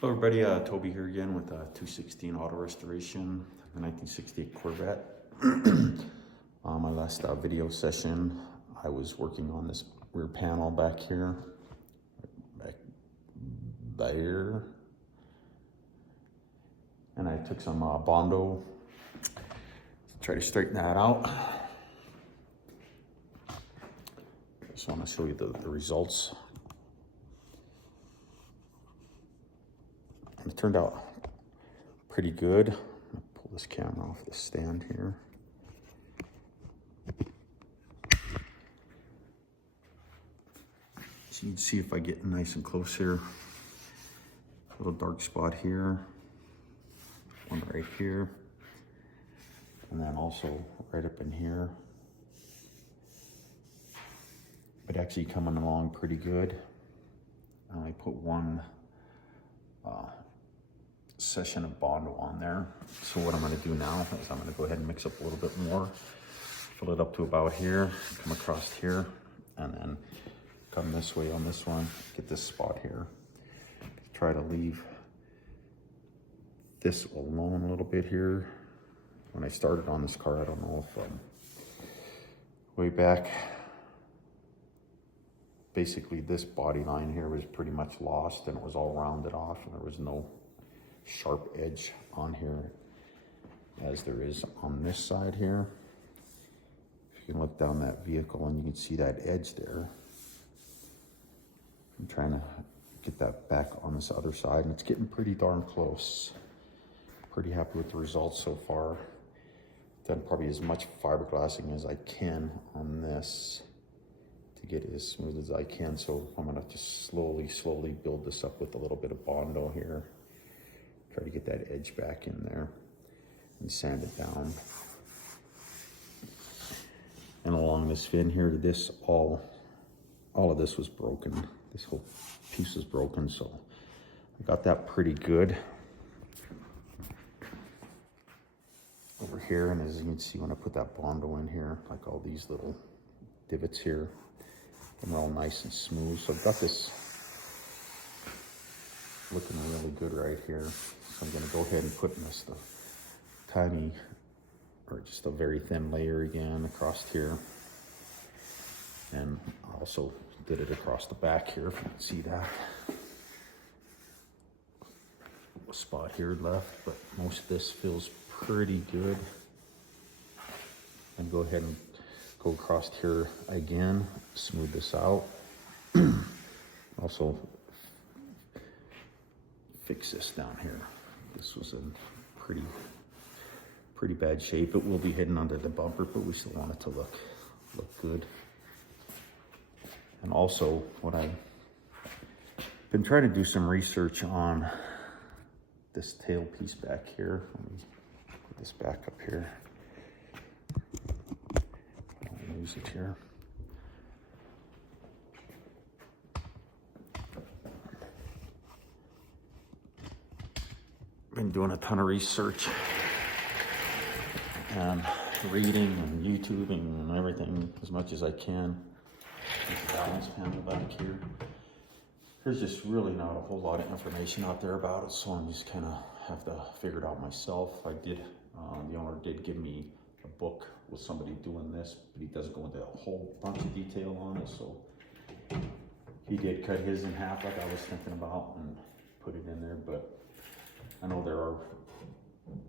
Hello everybody, Toby here again with 216 Auto Restoration, the 1968 Corvette. My last video session, I was working on this rear panel back here, back there. And I took some bondo to try to straighten that out. Just want to show you the results. It turned out pretty good. I'll pull this camera off the stand here. So you can see if I get nice and close here. A little dark spot here, one right here, and then also right up in here. But actually coming along pretty good. I put one session of bondo on there. So what I'm going to do now is I'm going to go ahead and mix up a little bit more, fill it up to about here, come across here, and then come this way on this one, get this spot here. Try to leave this alone a little bit here. When I started on this car, I don't know if way back, basically this body line here was pretty much lost and it was all rounded off and there was no sharp edge on here as there is on this side here. If you can look down that vehicle and you can see that edge there. I'm trying to get that back on this other side and it's getting pretty darn close. Pretty happy with the results so far. Done probably as much fiberglassing as I can on this to get it as smooth as I can. So I'm gonna just slowly build this up with a little bit of bondo here. Try to get that edge back in there and sand it down. And along this fin here to this, all of this was broken. This whole piece was broken, so I got that pretty good. Over here, and as you can see when I put that bondo in here, like all these little divots here, and they're all nice and smooth. So I've got this looking really good right here. So I'm gonna go ahead and put this the tiny, or just a very thin layer again across here. And I also did it across the back here, if you can see that. A spot here left, but most of this feels pretty good. And go ahead and go across here again, smooth this out. Also fix this down here. This was in pretty bad shape. It will be hidden under the bumper, but we still want it to look good. And also what I've been trying to do some research on this tail piece back here. Let me put this back up here. I'll use it here. Been doing a ton of research and reading and YouTubing and everything as much as I can. This balance panel back here. There's just really not a whole lot of information out there about it, so I'm just kind of have to figure it out myself. I did, the owner did give me a book with somebody doing this, but he doesn't go into a whole bunch of detail on it, so he did cut his in half like I was thinking about and put it in there, but I know there are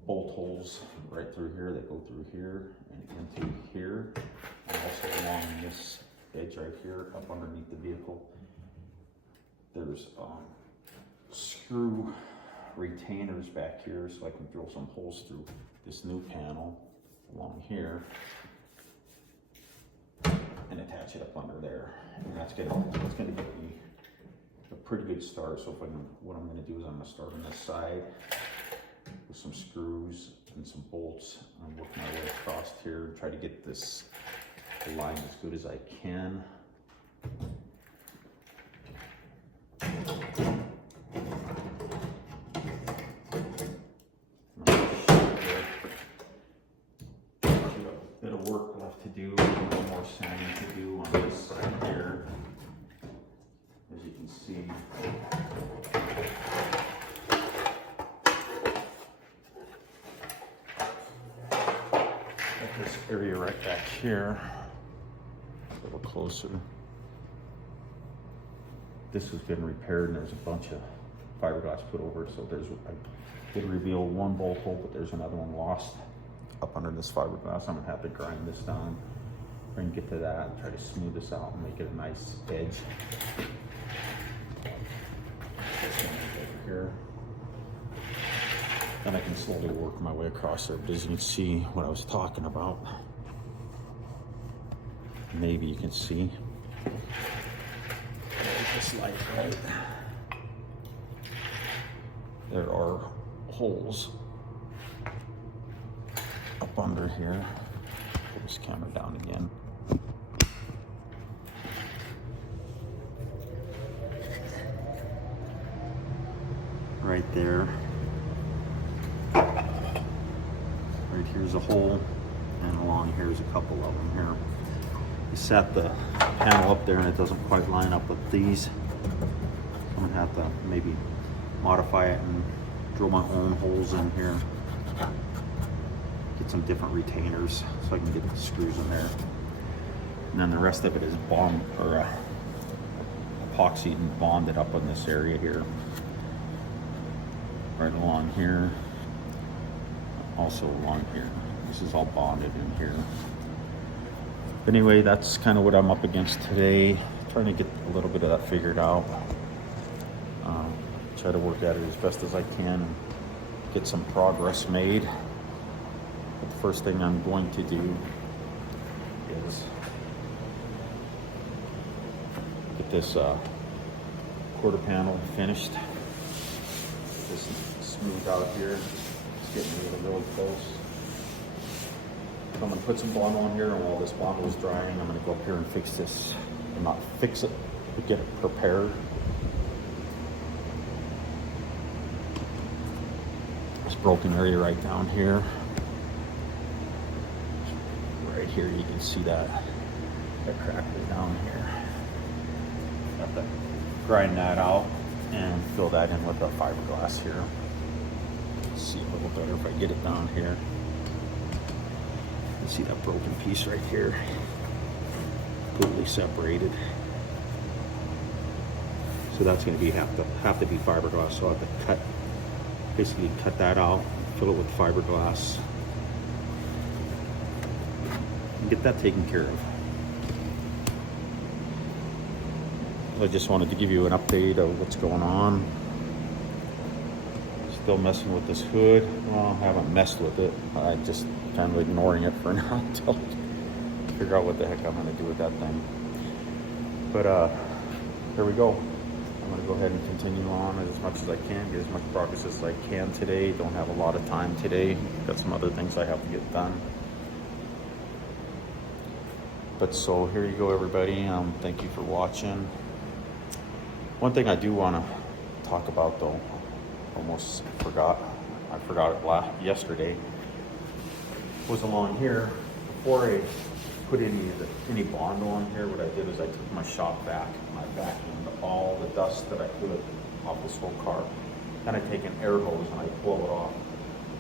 bolt holes right through here that go through here and into here, and also along this edge right here up underneath the vehicle. There's screw retainers back here so I can drill some holes through this new panel along here and attach it up under there. And that's gonna get me a pretty good start. So what I'm gonna do is I'm gonna start on this side with some screws and some bolts and work my way across here and try to get this line as good as I can. A bit of work left to do, a little more sanding to do on this side here. As you can see, area right back here, a little closer. This has been repaired and there's a bunch of fiberglass put over it. So I did reveal one bolt hole, but there's another one lost up under this fiberglass. I'm gonna have to grind this down and get to that and try to smooth this out and make it a nice edge. Over here. And I can slowly work my way across there, but as you can see what I was talking about. Maybe you can see. This light, right? There are holes up under here. Put this camera down again. Right there. Right here's a hole, and along here's a couple of them here. I set the panel up there and it doesn't quite line up with these. I'm gonna have to maybe modify it and drill my own holes in here. Get some different retainers so I can get the screws in there. And then the rest of it is epoxied and bonded up on this area here. Right along here. Also along here. This is all bonded in here. Anyway, that's kind of what I'm up against today. Trying to get a little bit of that figured out. Try to work at it as best as I can and get some progress made. But the first thing I'm going to do is get this quarter panel finished. This smooth out here. It's getting really close. I'm gonna put some bondo on here, and while this bondo is drying, I'm gonna go up here and fix this. And not fix it, but get it prepared. This broken area right down here. Right here, you can see that crack is down here. Have to grind that out and fill that in with the fiberglass here. See a little better if I get it down here. You see that broken piece right here, completely separated. So that's going to have to be fiberglass. So I have to basically cut that out, fill it with fiberglass, and get that taken care of. I just wanted to give you an update of what's going on. Still messing with this hood. Well, I haven't messed with it. I just kind of ignoring it for now until I figure out what the heck I'm going to do with that thing. But there we go. I'm going to go ahead and continue on as much as I can, get as much progress as I can today. Don't have a lot of time today. Got some other things I have to get done. But so here you go, everybody. Thank you for watching. One thing I do want to talk about, though, almost forgot. I forgot it yesterday. Was along here before I put any bondo on here. What I did is I took my shop vac, and I vacuumed all the dust that I could off this whole car. Then I take an air hose and I blow it off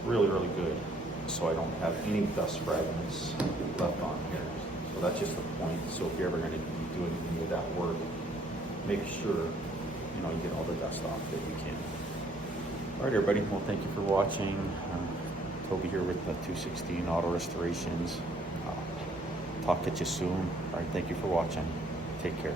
really good, so I don't have any dust fragments left on here. So that's just the point. So if you're ever going to be doing any of that work, make sure you get all the dust off that you can. All right, everybody. Well, thank you for watching. Toby here with the 216 Auto Restorations. Talk at you soon. All right, thank you for watching. Take care.